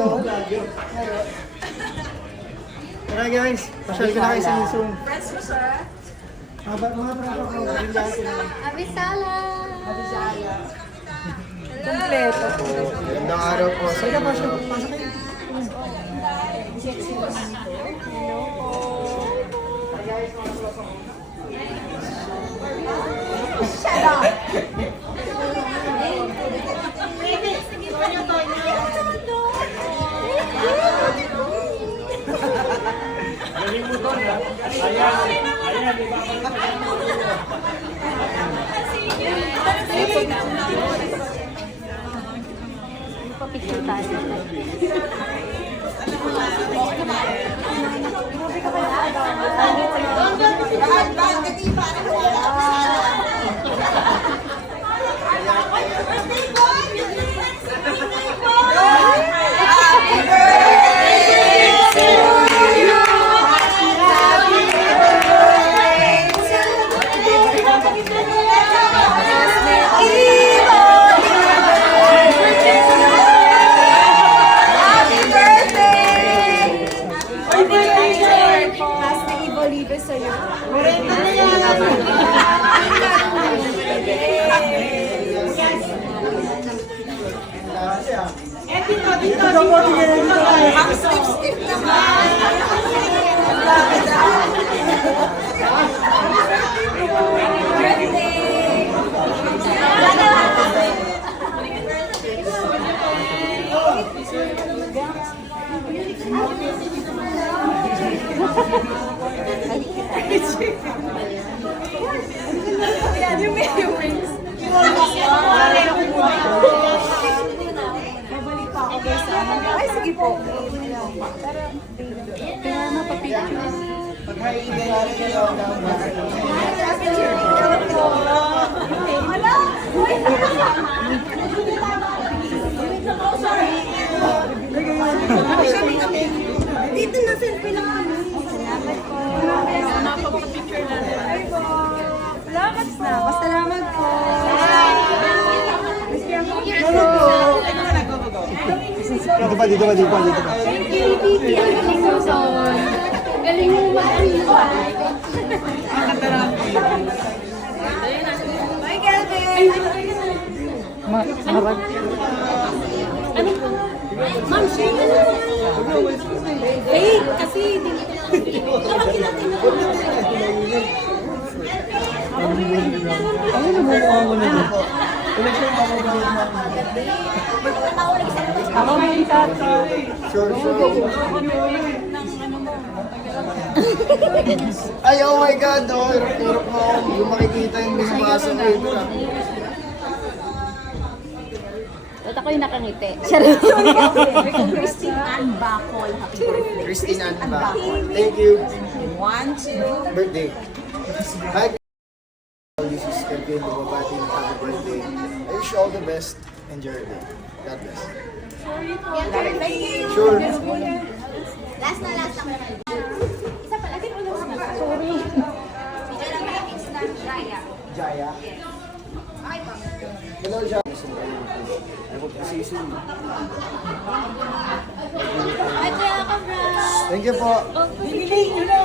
Ngayon. Tara guys, pasyal ko na kayo sa Nisong. Friends mo, sir? Mga tropa ko, Brillante na. Abisala! Kompleto. Magandang araw po. Sige, pasok kayo. Shut up! Papicture tayo. Ay, sige po. Kaya napapicture. Dito na, selfie lang kami. Salamat po. Napapapicture na. Ay po. Salamat na. Pasalamat po. Dito pa, dito pa, dito pa, dito pa. Thank you, Titi. Ang galing mo, Son. Ang galing mo mag-iwa. Bye, Kelvin. Marag. Ano po? Ma'am, share ka na. Eh, kasi hindi ko Ano na mo ako na dito? ako may tato. Sure. Ay, oh my God, oh, hirap mo ako. Hindi mo makikita yung mismaso ko. Ba't ako yung nakangiti? Christine Ann Bacol. Happy birthday. Christine Ann ba? Thank you. 1, 2. Birthday. Hi. This is Kevin, bumabati ng happy birthday. I wish you all the best. Enjoy your day. God bless. Sure. Last na. Isa pala, din ulo naman. Sorry. Video lang malapit na Jaya. Jaya. Okay po. Hello, Jaya. I hope to see you soon. Ay, kuya ka, bro. Thank you po. Bibili nyo na.